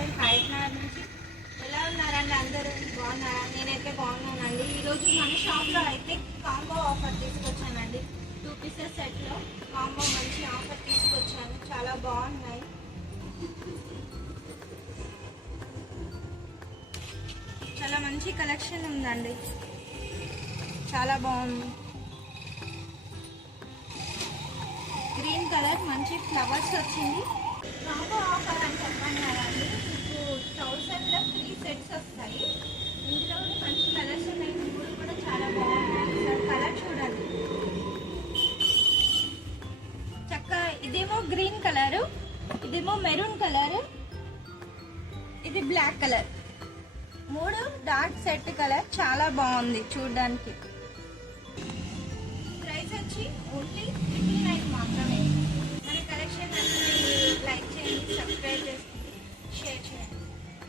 Sir Hyderabad నుంచి. ఎలా ఉన్నారండి అందరూ? బాగున్నారా? నేనైతే బాగున్నానండి. ఈరోజు మన షాప్లో అయితే కాంబో ఆఫర్ తీసుకొచ్చానండి. 2 పీసెస్ సెట్లో కాంబో మంచి ఆఫర్ తీసుకొచ్చాను. చాలా బాగున్నాయి. చాలా మంచి కలెక్షన్ ఉందండి. చాలా బాగుంది. గ్రీన్ కలర్ మంచి ఫ్లవర్స్ వచ్చింది. కాంబో ఆఫర్ అని చెప్పాను కదండి. మీకు 1000లో 3 సెట్స్ వస్తాయి. ఇందులో మంచి కలర్స్ ఉన్నాయి. 3 కూడా చాలా బాగున్నాయి. సార్ కలర్ చూడండి. చక్కగా ఇదేమో గ్రీన్ కలరు, ఇదేమో మెరూన్ కలరు, ఇది black colour. 3 dark set colour చాలా బాగుంది చూడడానికి. ప్రైస్ వచ్చి ఓన్లీ 999 మాత్రమే.